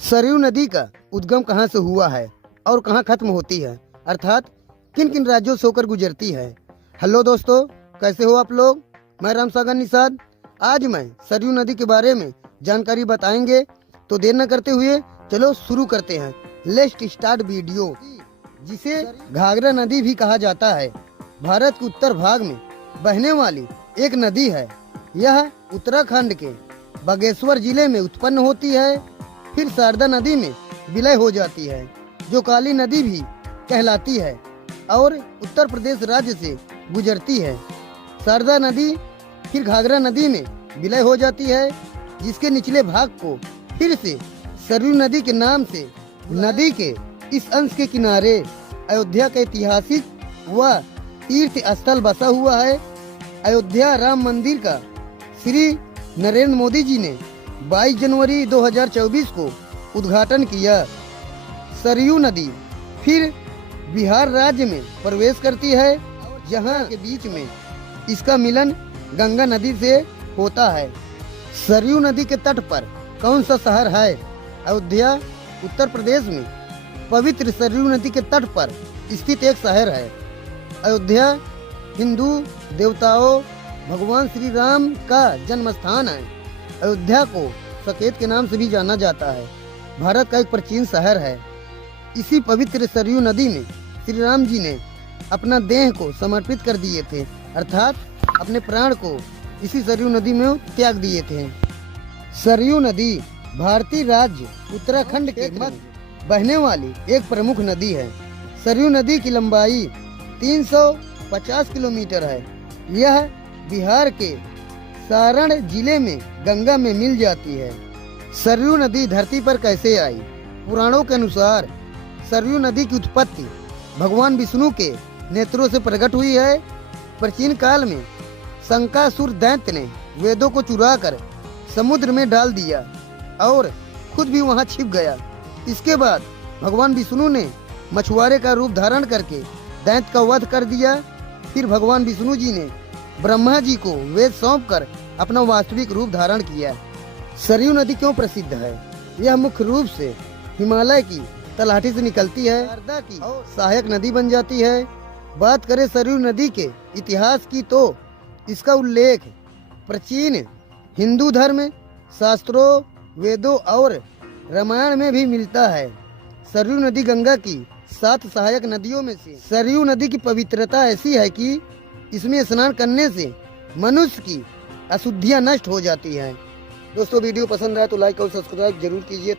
सरयू नदी का उद्गम कहाँ से हुआ है और कहाँ खत्म होती है, अर्थात किन किन राज्यों से होकर गुजरती है। हेलो दोस्तों, कैसे हो आप लोग। मैं रामसागर निषाद। आज मैं सरयू नदी के बारे में जानकारी बताएंगे, तो देर न करते हुए चलो शुरू करते हैं। Let's start video. जिसे घाघरा नदी भी कहा जाता है, भारत के उत्तर भाग में बहने वाली एक नदी है। यह उत्तराखंड के बागेश्वर जिले में उत्पन्न होती है, फिर शारदा नदी में विलय हो जाती है, जो काली नदी भी कहलाती है और उत्तर प्रदेश राज्य से गुजरती है। शारदा नदी फिर घाघरा नदी में विलय हो जाती है, जिसके निचले भाग को फिर से सरयू नदी के नाम से नदी के इस अंश के किनारे अयोध्या का ऐतिहासिक व तीर्थ स्थल बसा हुआ है। अयोध्या राम मंदिर का श्री नरेंद्र मोदी जी ने 22 जनवरी 2024 को उद्घाटन किया। सरयू नदी फिर बिहार राज्य में प्रवेश करती है, जहां के बीच में इसका मिलन गंगा नदी से होता है। सरयू नदी के तट पर कौन सा शहर है? अयोध्या उत्तर प्रदेश में पवित्र सरयू नदी के तट पर स्थित एक शहर है। अयोध्या हिंदू देवताओं भगवान श्री राम का जन्म स्थान है। अयोध्या को सकेत के नाम से भी जाना जाता है। भारत का एक प्राचीन शहर है। इसी पवित्र सरयू नदी में श्री राम जी ने अपना देह को समर्पित कर दिए थे, अर्थात अपने प्राण को इसी सरयू नदी में त्याग दिए थे। सरयू नदी भारतीय राज्य उत्तराखंड के मध्य बहने वाली एक प्रमुख नदी है। सरयू नदी की लंबाई 350 किलोमीटर है। यह बिहार के सारण जिले में गंगा में मिल जाती है। सरयू नदी धरती पर कैसे आई? पुराणों के अनुसार सरयू नदी की उत्पत्ति भगवान विष्णु के नेत्रों से प्रकट हुई है। प्राचीन काल में शंकासुर दैत्य ने वेदों को चुराकर समुद्र में डाल दिया और खुद भी वहां छिप गया। इसके बाद भगवान विष्णु ने मछुआरे का रूप धारण करके दैत्य का वध कर दिया। फिर भगवान विष्णु जी ने ब्रह्मा जी को वेद सौंपकर अपना वास्तविक रूप धारण किया। सरयू नदी क्यों प्रसिद्ध है? यह मुख्य रूप से हिमालय की तलहटी से निकलती है, शारदा की सहायक नदी बन जाती है। बात करें सरयू नदी के इतिहास की, तो इसका उल्लेख प्राचीन हिंदू धर्म शास्त्रों, वेदों और रामायण में भी मिलता है। सरयू नदी गंगा की 7 सहायक नदियों में से सरयू नदी की पवित्रता ऐसी है कि इसमें स्नान करने से मनुष्य की अशुद्धियां नष्ट हो जाती हैं। दोस्तों, वीडियो पसंद आए तो लाइक और सब्सक्राइब जरूर कीजिए।